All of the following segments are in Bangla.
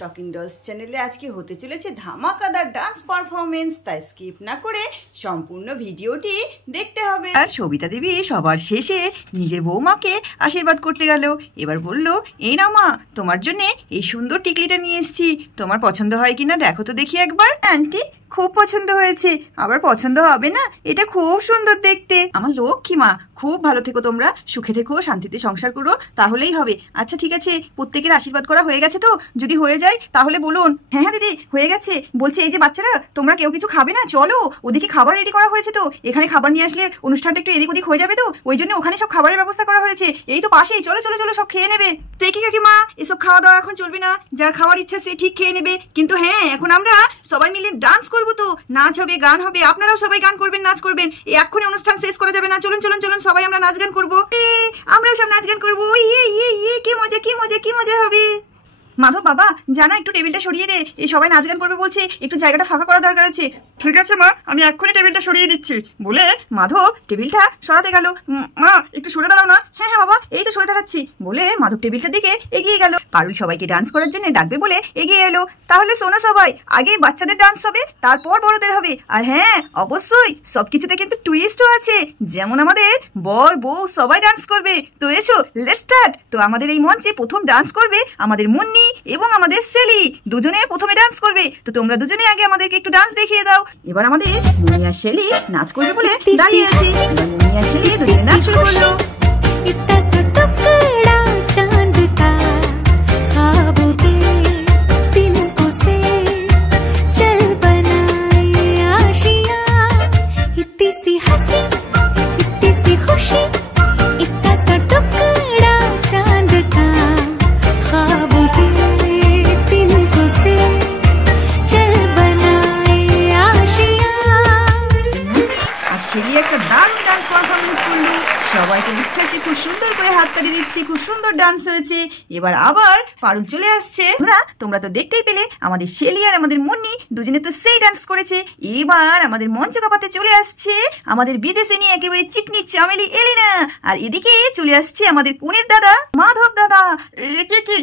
টকিং ডলস চ্যানেলে আজকে হতে চলেছে ধামাকাদার ডান্স পারফরমেন্স, তাই স্কিপ না করে সম্পূর্ণ ভিডিওটি দেখতে হবে। আর সবিতা দেবী সবার শেষে নিজের বৌমাকে আশীর্বাদ করতে গেল। এবার বলল, এই না মা, তোমার জন্যে এই সুন্দর টিকলিটা নিয়ে এসেছি, তোমার পছন্দ হয় কিনা দেখো তো দেখি একবার। আন্টি খুব পছন্দ হয়েছে, আবার পছন্দ হবে না? এটা খুব সুন্দর দেখতে। আমার লক্ষ্মী মা, খুব ভালো থেকো, তোমরা সুখে থেকো, শান্তিতে সংসার করো, তাহলেই হবে। আচ্ছা ঠিক আছে, প্রত্যেকের আশীর্বাদ করা হয়ে গেছে তো? যদি হয়ে যায় তাহলে বলুন। হ্যাঁ হ্যাঁ দিদি হয়ে গেছে। বলছে এই যে বাচ্চারা, তোমরা কেউ কিছু খাবে না? চলো, ওদিকে খাবার রেডি করা হয়েছে তো, এখানে খাবার নিয়ে আসলে অনুষ্ঠানটা একটু এদিক ওদিক হয়ে যাবে তো, ওই জন্য ওখানে সব খাবারের ব্যবস্থা করা হয়েছে, এই তো পাশেই। চলো চলো চলো, সব খেয়ে নেবে। সে কি কাকিমা, এসব খাওয়া দাওয়া এখন চলবে না, যার খাওয়ার ইচ্ছা সে ঠিক খেয়ে নেবে, কিন্তু হ্যাঁ এখন আমরা সবাই মিলে ডান্স করবো তো, নাচ হবে, গান হবে, আপনারাও সবাই গান করবেন, নাচ করবেন। এক্ষুনি অনুষ্ঠান শেষ করা যাবে না, চলুন চলুন চলুন, সবাই আমরা নাচ গান করবো, আমরাও সব নাচ গান করবো। কি মজা কি মজা কি মজা হবে। মাধব বাবা, জানা একটু টেবিলটা সরিয়ে দে, এই সবাই নাচ গান করবে বলছে, একটু জায়গাটা ফাঁকা করা দরকার আছে। ঠিক আছে মা, আমি এক্ষুনি টেবিলটা সরিয়ে দিচ্ছি। বলে মাধব টেবিলটা সরাতে গেল। মা একটু সরে দাঁড়াও না। হ্যাঁ হ্যাঁ বাবা, এই তো সরে দাঁড়াচ্ছি। বলে মাধব টেবিলটার দিকে এগিয়ে গেল। পারুল সবাইকে ডান্স করার জন্য ডাকবে বলে এগিয়ে এলো। তাহলে শোনো সবাই, আগে বাচ্চাদের ডান্স হবে, তারপর বড়দের হবে। আর হ্যাঁ অবশ্যই সবকিছুতে কিন্তু টুইস্টও আছে, যেমন আমাদের বর বউ সবাই ডান্স করবে। তো এসো, লেটস স্টার্ট। তো আমাদের এই মঞ্চে প্রথম ডান্স করবে আমাদের মুন্নি এবং আমাদের সেলি, দুজনে প্রথমে ডান্স করবে। তো তোমরা দুজনে আগে আমাদেরকে একটু ডান্স দেখিয়ে দাও। এবার আমাদের মুন্নি আর সেলি নাচ করবে বলে দাঁড়িয়ে আছে। মুন্নি আর সেলি দুজনে নাচ শুরু করলো। সবাইকে বিশ্বাসে খুব সুন্দর করে হাততালি দিচ্ছি, খুব সুন্দর ডান্স হয়েছে। এবার আবার পারুল চলে আসছে। তোমরা তো দেখতেই পেলে আমাদের শেলি আর আমাদের মুন্নি দুজনে তো সেই ডান্স করেছে। এবার আমাদের মঞ্চ কাপাতে চলে আসছে আমাদের বিদেশে নিয়ে একেবারে চিকনি চামেলি এলিনা, আর এদিকে চলে আসছে আমাদের কোণের দাদা মাধব দাদা। কি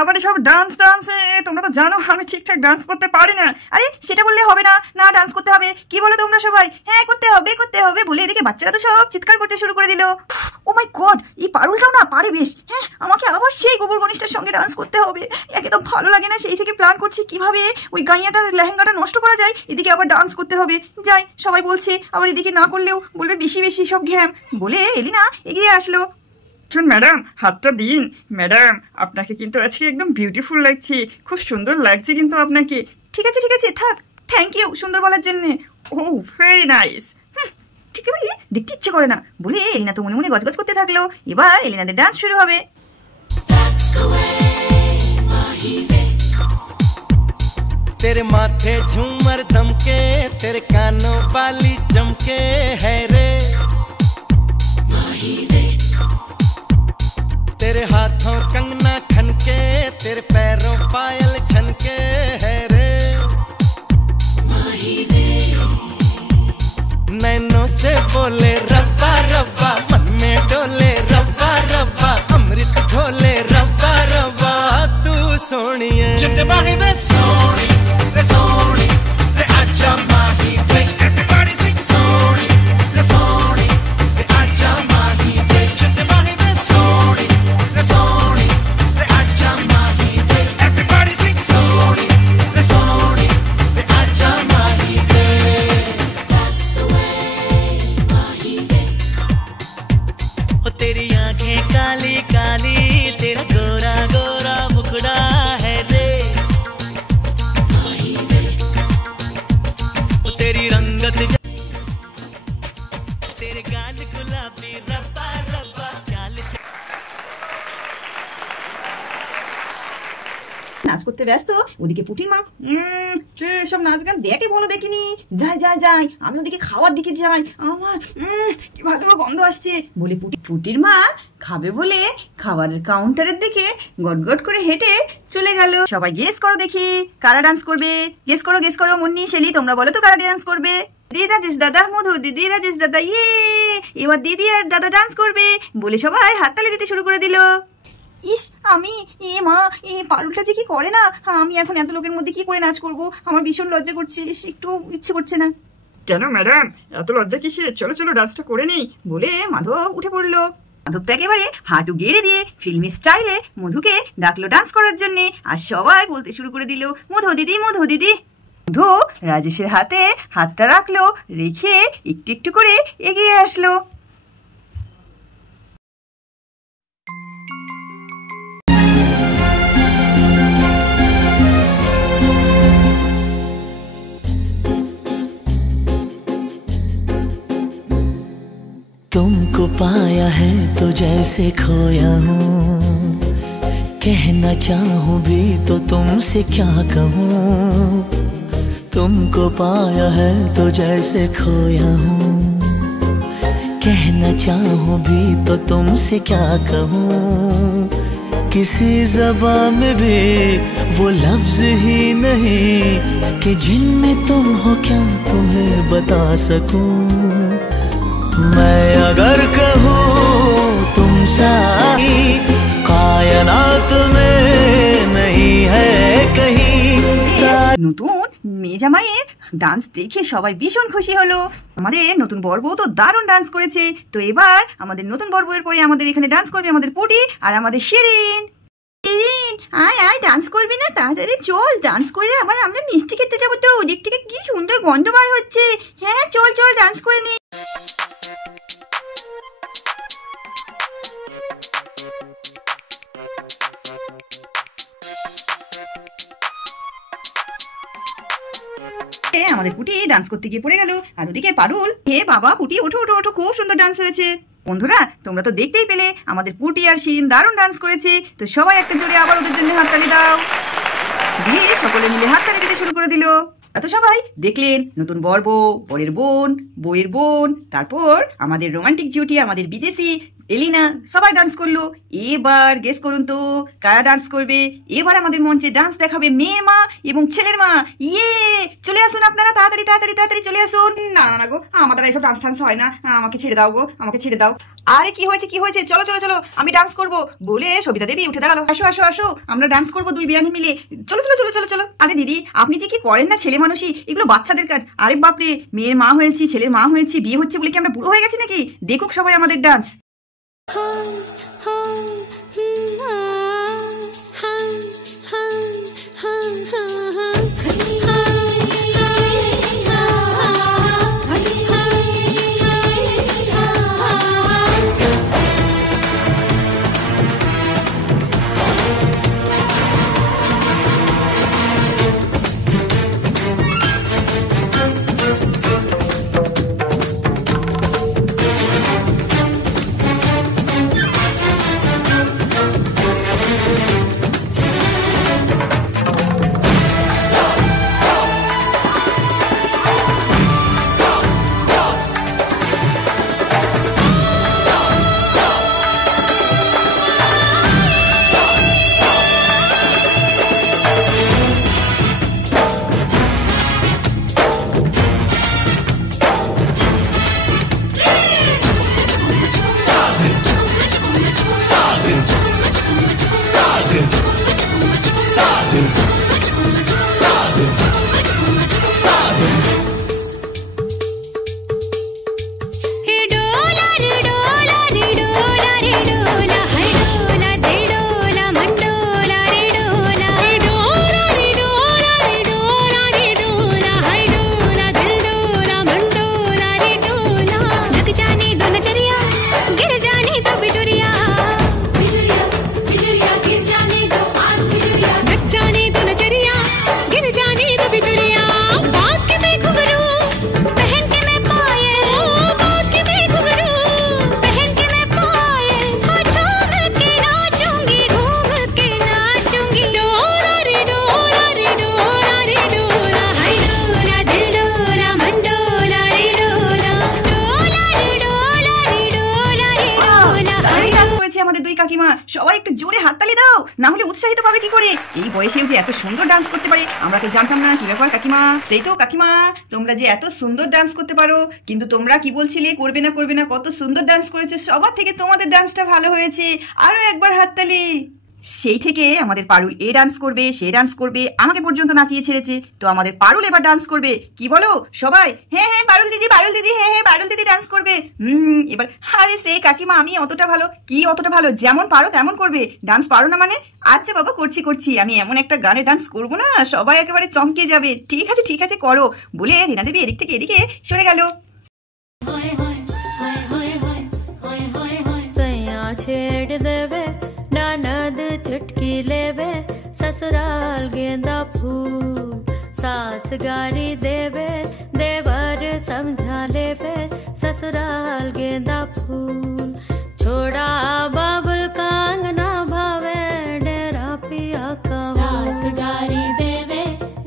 আবার সব ডান্স ডান্স, তোমরা তো জানো আমি ঠিকঠাক ডান্স করতে পারি না। আরে সেটা বললে হবে না, না ডান্স করতে হবে। কি বলো তোমরা সবাই? হ্যাঁ করতে হবে করতে হবে বলে এদিকে বাচ্চারা তো সব চিৎকার করতে শুরু করে দিল। ও মাই গড, এই পারুলটাও না পারে বেশ। হ্যাঁ আমাকে আবার সেই গোবর গণেশটার সঙ্গে ডান্স করতে হবে, একে তো ভালো লাগে না। সেই থেকে প্ল্যান করছি কিভাবে ওই গাইয়াটার লেহেঙ্গাটা নষ্ট করা যায়, এদিকে আবার ডান্স করতে হবে। যাই, সবাই বলছে, আবার এদিকে না করলেও বলবে বেশি বেশি সব ঘ্যাম। বলে এলিনা এগিয়ে আসলো। শুন ম্যাডাম, হাতটা দিন। ম্যাডাম আপনাকে কিন্তু আজকে একদম বিউটিফুল লাগছে, খুব সুন্দর লাগছে কিন্তু আপনাকে। ঠিক আছে থাক, থ্যাংক ইউ সুন্দর বলার জন্যে। ও ভেরি নাইস। ঠিক আছে, দেখতে ইচ্ছে করে না বলে এলিনা তো মনে মনে গজগজ করতে থাকলো। এবার এলিনাদের ডান্স শুরু হবে। तेरे माथे झूमर दमके, तेरे कानों वाली चमके है रे, तेरे हाथों कंगना खनके, तेरे पैरों पायल छनके है रे, नैनों से बोले रब्बा रब्बा, मन में डोले रब्बा रब्बा, अमृत घोले रब्बा रब्बा, तू सोनिए जिंदे बागी में सोनी रे सोनी रे आजा माही वे, everybody sing सोनी रे सोनी रे आजा माही वे, जिंदे बागी में सोनी रे सोनी रे आजा माही वे, everybody sing सोनी रे सोनी रे आजा माही वे। तेरी आंखें काली काली, तेरा गोरा गोरा मुखड़ा है रे, तेरी रंगत तेरे गाल गुलाबी रब्बा रब्बा, चाल নাচ করতে ব্যস্ত। ওদিকে পুটির মা সব নাচ গান দেখে বলো দেখিনি। যাই আমি ওদিকে খাওয়ার দিকে যাই, আমার কি ভালো গন্ধ আসছে বলে পুটির মা খাবে বলে খাবারের কাউন্টারের দিকে গটগট করে হেঁটে চলে গেল। সবাই গেস করো দেখি কারা ডান্স করবে। গেস করো মুন্নি শেলি, তোমরা বলো তো কারা ডান্স করবে। দিদি রাজেশ দাদা, মধু দিদি রাজেশ দাদা, এবার দিদি আর দাদা ডান্স করবে বলে সবাই হাততালি দিতে শুরু করে দিল। ইস আমি মা পারুলটা যে কি করে না, আমি এখন এত লোকের মধ্যে কি করে নাচ করব, আমার ভীষণ লজ্জা করছে, একটু ইচ্ছে করছে না। কেন ম্যাডাম, এত লজ্জা কিসে? চলো চলো ডান্সটা করে নেই। বলে মাধব উঠে পড়লো। মাধব তো একেবারে হাঁটু গেড়ে দিয়ে ফিল্মি স্টাইলে মধুকে ডাকলো ডান্স করার জন্য। আর সবাই বলতে শুরু করে দিল, মধু দিদি মধু দিদি। মধু রাজেশের হাতে হাতটা রাখলো, রেখে একটু একটু করে এগিয়ে আসলো। तुमको पाया है तो जैसे खोया हूँ, कहना चाहूँ भी तो तुमसे क्या कहूँ। तुमको पाया है तो जैसे खोया हूँ, कहना चाहूँ भी तो तुमसे क्या कहूँ। किसी ज़बान में भी वो लफ्ज़ ही नहीं कि जिनमें तुम हो क्या तुम्हें बता सकूँ। मैं अगर कहूँ तुम सारी कायनात में नहीं है कहीं। নতুন মেয়ে জামাইয়ের ডান্স দেখে সবাই ভীষণ খুশি হলো। আমাদের নতুন বর বউ তো দারুণ ডান্স করেছে। তো এবার আমাদের নতুন বর বউয়ের পরে আমাদের এখানে ডান্স করবে আমাদের পুটি আর আমাদের শিরিন। শিরিন আয় আয়, ডান্স করবি না? তাড়াতাড়ি চল, ডান্স করে আবার আমরা মিষ্টি খেতে যাবো। তো ওদিক থেকে কি সুন্দর গন্ধ বার হচ্ছে। হ্যাঁ চল চল, ডান্স করে নি। আমাদের পুটি ডান্স করতে গিয়ে পড়ে গেল। আর ওদিকে পারুল, হে বাবা পুটি ওঠো ওঠো ওঠো, খুব সুন্দর ডান্স হয়েছে। বন্ধুরা তোমরা তো দেখতেই পেলে আমাদের পুটি আর শিরিন দারুণ ডান্স করেছে। তো সবাই একটা জোরে আবার ওদের জন্য হাততালি দাও দিয়ে সকলে মিলে হাততালি দিতে শুরু করে দিল। এত সবাই দেখলেন নতুন বর বউ, বরের বোন, বউয়ের বোন, তারপর আমাদের রোমান্টিক জুটি আমাদের বিদেশি এলিনা, সবাই ডান্স করলো। এবার গেস করুন তো কারা ডান্স করবে। এবার আমাদের মঞ্চে ডান্স দেখাবে মেয়ের মা এবং ছেলের মা। ইয়ে চলে আসুন আপনারা, তাড়াতাড়ি তাড়াতাড়ি তাড়াতাড়ি চলে আসুন। না না না গো, আমাদের এইসব ডান্স টান্স হয় না, আমাকে ছেড়ে দাও গো, আমাকে ছেড়ে দাও। আরে কি হয়েছে কি হয়েছে, চলো চলো চলো আমি ডান্স করবো বলে সবিতা দেবী উঠে দাঁড়ালো। আসো আসো আসো, আমরা ডান্স করবো দুই বিয়ানি মিলে, চলো চলো চলো চলো চলো। আরে দিদি আপনি যে কি করেন না, ছেলে মানুষই, এগুলো বাচ্চাদের কাজ। আরে বাপরে, মেয়ের মা হয়েছি, ছেলের মা হয়েছি, বিয়ে হচ্ছে বলে কি আমরা বুড়ো হয়ে গেছি নাকি? দেখুক সবাই আমাদের ডান্স। সবাই একটু জোরে হাততালি দাও, না হলে উৎসাহিত পাবে কি করে? এই বয়সেও যে এত সুন্দর ডান্স করতে পারে আমরা তো জানতাম না। কি ব্যাপার কাকিমা? সেই তো কাকিমা, তোমরা যে এত সুন্দর ডান্স করতে পারো, কিন্তু তোমরা কি বলছিলে করবে না করবে না, কত সুন্দর ডান্স করেছো, সবার থেকে তোমাদের ডান্সটা ভালো হয়েছে, আরো একবার হাততালি। সেই থেকে আমাদের পারুল এ ডান্স করবে, সে ডান্স করবে, আমাকে পর্যন্ত নাচিয়ে ছেড়েছে। তো আমাদের পারুল এবার ডান্স করবে, কি বলো সবাই? হ্যাঁ হ্যাঁ পারুল দিদি, পারুল দিদি, হ্যাঁ হ্যাঁ পারুল দিদি ডান্স করবে। এবার আরে সেই কাকিমা, আমি অতটা ভালো? কি অতটা ভালো? যেমন পারো তেমন করবে। ডান্স পারো না মানে? আচ্ছা বাবা, করছি করছি, আমি এমন একটা গানে ডান্স করবো না সবাই একেবারে চমকে যাবে। ঠিক আছে করো বলে রিনা দেবী এদিক থেকে এদিকে সরে গেল। छेड़ देवे ननद चुटकी लेवे, ससुराल गेंदा फूल सास गारी देवे, देवर समझा लेवे, ससुराल गेंदा फूल छोड़ा बाबुल का अंगना भावे, डेरा पिया का सास गारी देवे,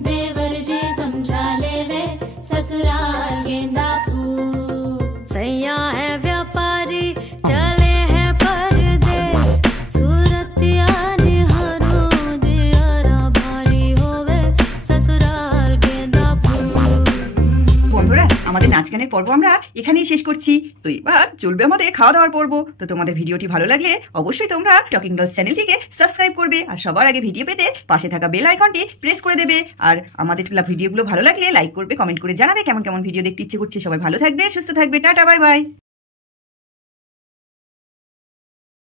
देवर जी समझा लेवे, ससुराल गेंदा फूल। सैया है व्यापारी আমাদের নাচ গানের পর্ব আমরা এখানেই শেষ করছি। তো এবার চলবে আমাদের খাওয়া দাওয়ার পর্ব। তো তোমাদের ভিডিওটি ভালো লাগলে অবশ্যই তোমরা টকিং ডলস চ্যানেলটিকে সাবস্ক্রাইব করবে, আর সবার আগে ভিডিও পেতে পাশে থাকা বেল আইকনটি প্রেস করে দেবে। আর আমাদের ভিডিওগুলো ভালো লাগলে লাইক করবে, কমেন্ট করে জানাবে কেমন কেমন ভিডিও দেখতে ইচ্ছে করছে। সবাই ভালো থাকবে, সুস্থ থাকবে, টাটা বাই বাই।